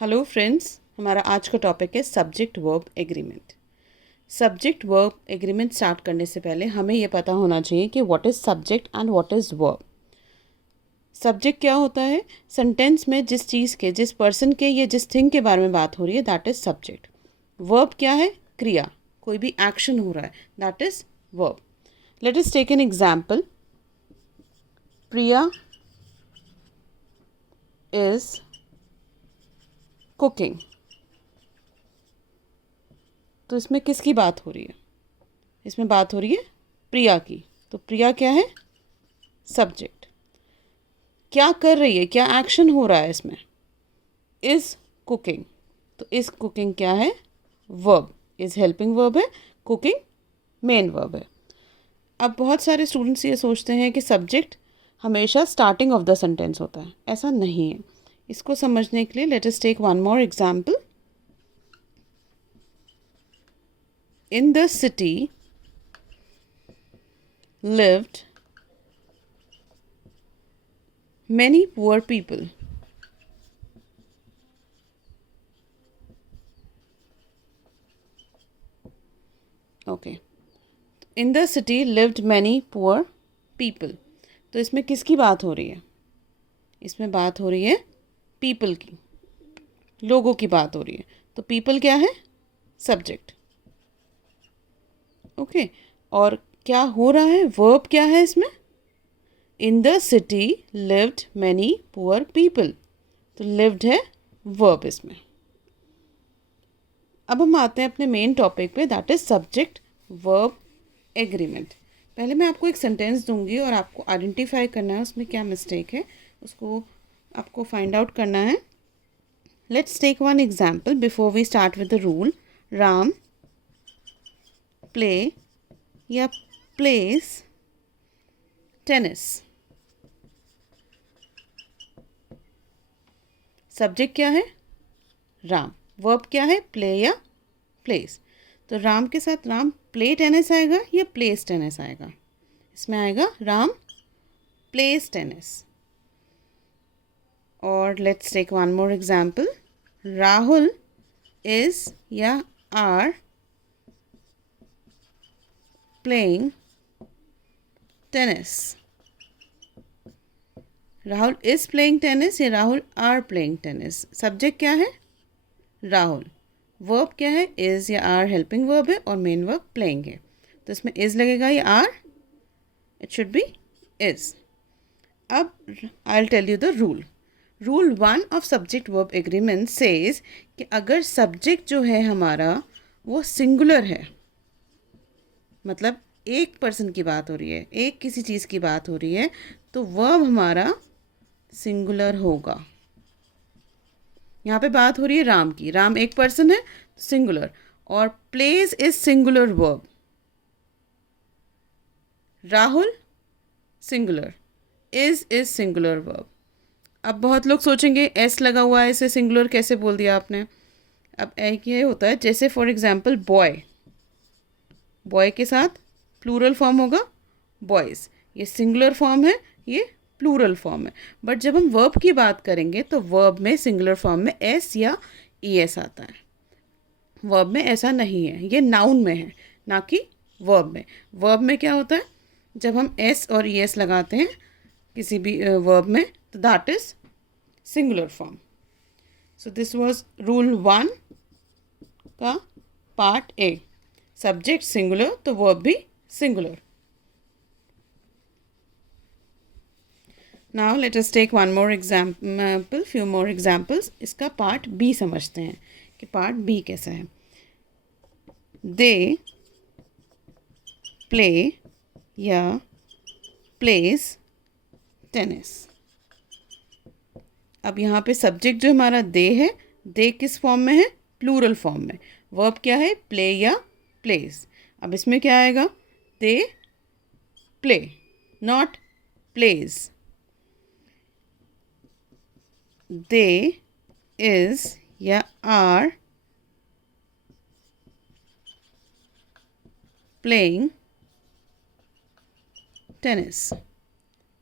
Hello friends, हमारा आज का टॉपिक है subject verb agreement. Subject verb agreement start करने से पहले हमें यह पता होना चाहिए कि what is subject and what is verb. Subject क्या होता है? सेंटेंस में जिस चीज़ के, जिस पर्सन के या जिस थिंग के बारे में बात हो रही है, दैट इज़ सब्जेक्ट। वर्ब क्या है? क्रिया, कोई भी एक्शन हो रहा है, that is verb. Let us take an example. Priya is cooking. तो इसमें किसकी बात हो रही है? इसमें बात हो रही है प्रिया की। तो प्रिया क्या है? सब्जेक्ट। क्या कर रही है, क्या एक्शन हो रहा है इसमें? Is cooking. तो इज़ कुकिंग क्या है? वर्ब। इज़ हेल्पिंग वर्ब है, कुकिंग मेन वर्ब है। अब बहुत सारे स्टूडेंट्स ये सोचते हैं कि सब्जेक्ट हमेशा स्टार्टिंग ऑफ द सेंटेंस होता है। ऐसा नहीं है। इसको समझने के लिए let us take one more example. In the city lived many poor people. Okay. In the city lived many poor people. तो इसमें किसकी बात हो रही है? इसमें बात हो रही है people की, लोगों की बात हो रही है। तो people क्या है? सब्जेक्ट। ओके। और क्या हो रहा है? वर्ब क्या है इसमें? इन the city lived many poor people. तो लिव्ड है वर्ब इसमें। अब हम आते हैं अपने मेन टॉपिक पे, that is subject verb agreement. पहले मैं आपको एक सेंटेंस दूंगी और आपको आइडेंटिफाई करना है उसमें क्या मिस्टेक है, उसको आपको फाइंड आउट करना है। Let's take one example before we start with the rule. Ram play या प्लेस टेनिस। सब्जेक्ट क्या है? राम। वर्ब क्या है? प्ले या प्लेस। तो राम के साथ राम प्ले टेनिस आएगा या प्लेस टेनिस आएगा? इसमें आएगा राम प्लेस टेनिस। और let's take one more example. Rahul is या are playing tennis. Rahul is playing tennis या Rahul are playing tennis? Subject क्या है? राहुल। वर्ब क्या है? इज या आर हेल्पिंग वर्ब है और मेन वर्ब प्लेइंग है। तो इसमें इज लगेगा या are? It should be is. अब I will tell you the rule. Rule 1 of subject verb agreement says कि अगर सब्जेक्ट जो है हमारा वो सिंगुलर है, मतलब एक पर्सन की बात हो रही है, एक किसी चीज़ की बात हो रही है, तो वर्ब हमारा सिंगुलर होगा। यहाँ पे बात हो रही है राम की। राम एक पर्सन है, सिंगुलर। और place is singular verb. Rahul singular, is singular verb. अब बहुत लोग सोचेंगे एस लगा हुआ है, इसे सिंगुलर कैसे बोल दिया आपने? अब एक ये होता है, जैसे फॉर एग्जाम्पल बॉय, बॉय के साथ प्लूरल फॉर्म होगा बॉयज़। ये सिंगुलर फॉर्म है, ये प्लूरल फॉर्म है। बट जब हम वर्ब की बात करेंगे तो वर्ब में सिंगुलर फॉर्म में एस या ई एस आता है। वर्ब में ऐसा नहीं है, ये नाउन में है, ना कि वर्ब में। वर्ब में क्या होता है? जब हम एस और ई एस लगाते हैं किसी भी वर्ब में, तो that is singular form. So this was rule 1 का पार्ट ए। सब्जेक्ट सिंगुलर तो वर्ब भी singular. Now let us take one more example, few more examples. इसका पार्ट बी समझते हैं कि पार्ट बी कैसा है। दे प्ले या प्लेस टेनिस। अब यहाँ पे सब्जेक्ट जो हमारा दे है, दे किस फॉर्म में है? प्लूरल फॉर्म में। वर्ब क्या है? प्ले या प्लेस। अब इसमें क्या आएगा? They play, not plays. They is या आर प्लेइंग टेनिस।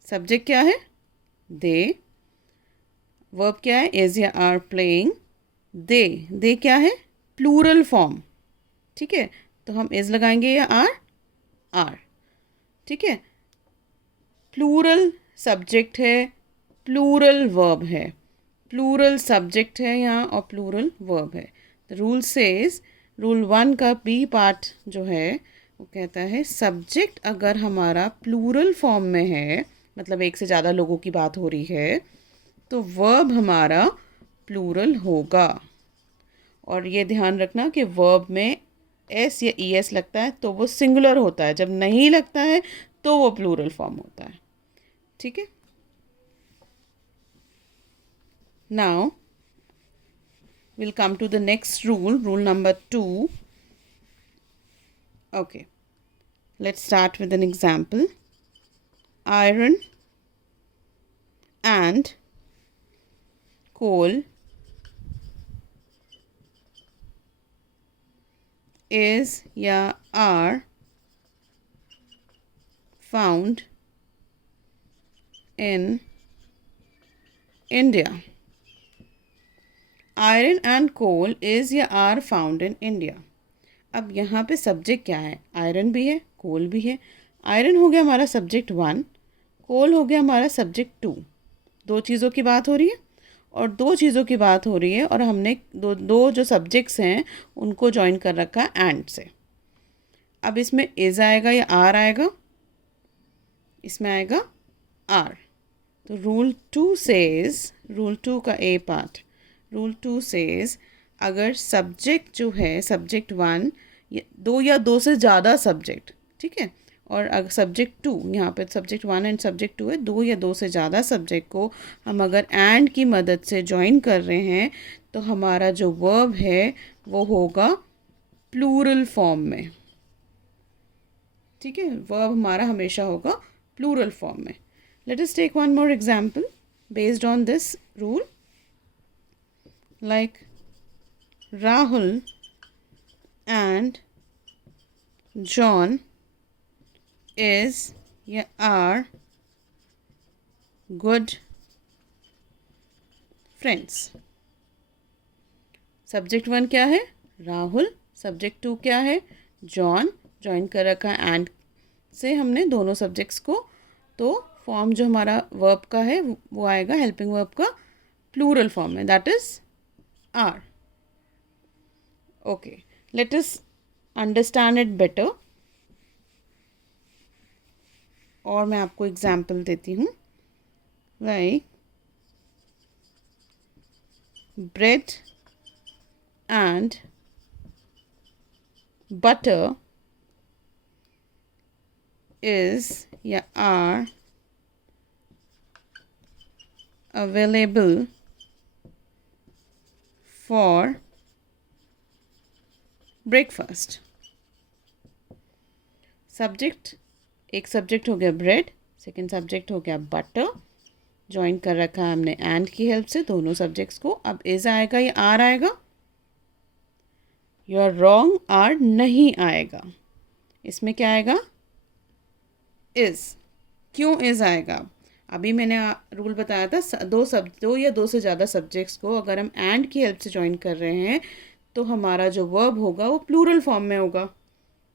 सब्जेक्ट क्या है? दे। वर्ब क्या है? इज या आर प्लेइंग। दे क्या है? Plural form. ठीक है, तो हम इज लगाएंगे या आर। ठीक है, प्लूरल सब्जेक्ट है, प्लूरल वर्ब है, प्लूरल सब्जेक्ट है यहाँ और प्लूरल वर्ब है। रूल सेज, रूल 1 का बी पार्ट जो है वो कहता है सब्जेक्ट अगर हमारा प्लूरल फॉर्म में है, मतलब एक से ज़्यादा लोगों की बात हो रही है, तो वर्ब हमारा प्लूरल होगा। और ये ध्यान रखना कि वर्ब में एस या ई एस लगता है तो वो सिंगुलर होता है, जब नहीं लगता है तो वो प्लूरल फॉर्म होता है। ठीक है, now we'll come to the next rule, rule number 2. Okay, let's start with an example. Iron and coal is या are found in India. Iron and coal is या आर फाउंड इन इंडिया। अब यहाँ पे subject क्या है? Iron भी है, कोल भी है। आयरन हो गया हमारा सब्जेक्ट 1, कोल हो गया हमारा सब्जेक्ट 2। दो चीज़ों की बात हो रही है और दो चीज़ों की बात हो रही है और हमने दो दो जो सब्जेक्ट्स हैं उनको ज्वाइन कर रखा है एंड से। अब इसमें इज़ आएगा या आर आएगा? इसमें आएगा आर। तो रूल 2 सेज, रूल 2 का ए पार्ट, रूल 2 सेज अगर सब्जेक्ट जो है सब्जेक्ट 1 दो या दो से ज़्यादा सब्जेक्ट, ठीक है, और अगर सब्जेक्ट 2, यहाँ पे सब्जेक्ट 1 एंड सब्जेक्ट 2 है, दो या दो से ज़्यादा सब्जेक्ट को हम अगर एंड की मदद से ज्वाइन कर रहे हैं तो हमारा जो वर्ब है वो होगा प्लूरल फॉर्म में। ठीक है, वर्ब हमारा हमेशा होगा प्लूरल फॉर्म में। Let us take one more example based on this rule, like Rahul and John is या are good friends. सब्जेक्ट 1 क्या है? राहुल। सब्जेक्ट 2 क्या है? जॉन। ज्वाइन कर रखा है एंड से हमने दोनों सब्जेक्ट्स को, तो फॉर्म जो हमारा वर्ब का है वो आएगा हेल्पिंग वर्ब का प्लूरल फॉर्म में, that is are. Okay, let us understand it better. और मैं आपको एग्जाम्पल देती हूँ, like bread and butter is या are available for breakfast. Subject, एक सब्जेक्ट हो गया ब्रेड, सेकंड सब्जेक्ट हो गया बटर, ज्वाइन कर रखा है हमने एंड की हेल्प से दोनों सब्जेक्ट्स को। अब इज आएगा या आर आएगा? यू आर रॉन्ग, आर नहीं आएगा। इसमें क्या आएगा? इज। क्यों इज आएगा? अभी मैंने रूल बताया था दो या दो से ज़्यादा सब्जेक्ट्स को अगर हम एंड की हेल्प से ज्वाइन कर रहे हैं तो हमारा जो वर्ब होगा वो प्लूरल फॉर्म में होगा,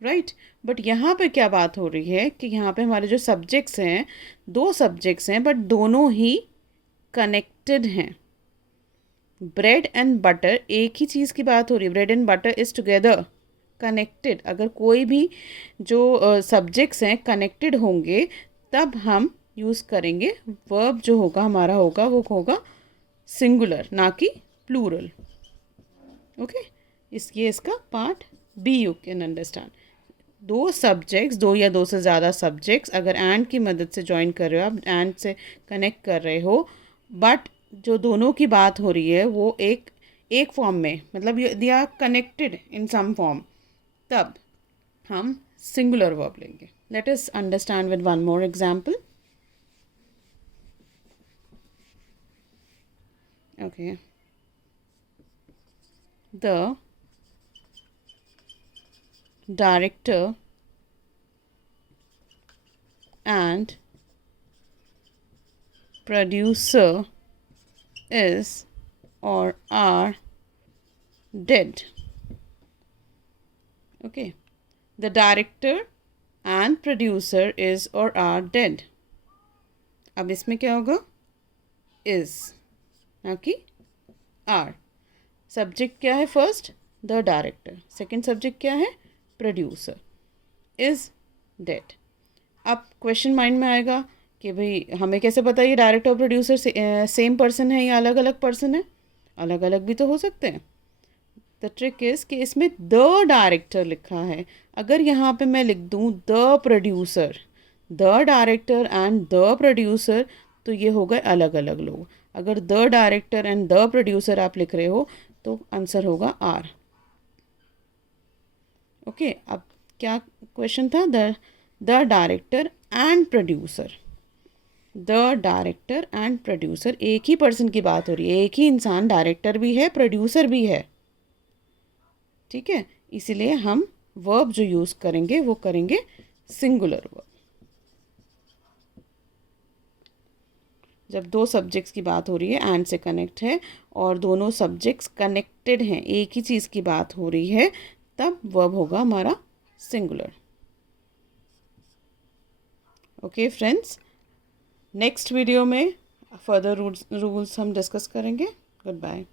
राइट। बट यहाँ पे क्या बात हो रही है कि यहाँ पे हमारे जो सब्जेक्ट्स हैं, दो सब्जेक्ट्स हैं बट दोनों ही कनेक्टेड हैं। ब्रेड एंड बटर, एक ही चीज़ की बात हो रही है, bread and butter is together connected. अगर कोई भी जो सब्जेक्ट्स हैं कनेक्टेड होंगे तब हम यूज़ करेंगे, वर्ब जो होगा हमारा होगा वो होगा सिंगुलर ना कि प्लूरल। ओके, ये इसका part B you can understand. दो सब्जेक्ट्स, दो या दो से ज़्यादा सब्जेक्ट्स अगर एंड की मदद से ज्वाइन कर रहे हो, आप एंड से कनेक्ट कर रहे हो, बट जो दोनों की बात हो रही है वो एक फॉर्म में, मतलब they are connected in some form, तब हम सिंगुलर वर्ब लेंगे। Let us understand with one more example. Okay. The director and producer is or are dead. Okay. The director and producer is or are dead. अब इसमें क्या होगा? is, ना कि are. Subject क्या है? First the director, second subject क्या है? प्रोड्यूसर. Is dead. अब क्वेश्चन माइंड में आएगा कि भाई हमें कैसे पता ये डायरेक्टर और प्रोड्यूसर सेम पर्सन है या अलग अलग पर्सन है? अलग अलग भी तो हो सकते हैं. द ट्रिक इज़ कि इसमें द डायरेक्टर लिखा है. अगर यहाँ पे मैं लिख दूँ the producer, the director and the producer, तो ये हो गए अलग अलग लोग. अगर the director and the producer आप लिख रहे हो तो आंसर होगा आर. ओके. अब क्या क्वेश्चन था? The director and producer. The director and producer, एक ही पर्सन की बात हो रही है, एक ही इंसान डायरेक्टर भी है प्रोड्यूसर भी है. ठीक है, इसीलिए हम वर्ब जो यूज़ करेंगे वो करेंगे सिंगुलर वर्ब. जब दो सब्जेक्ट्स की बात हो रही है, एंड से कनेक्ट है और दोनों सब्जेक्ट्स कनेक्टेड हैं, एक ही चीज़ की बात हो रही है, तब वर्ब होगा हमारा singular. Okay friends, next video में फर्दर रूल्स हम डिस्कस करेंगे. Good bye.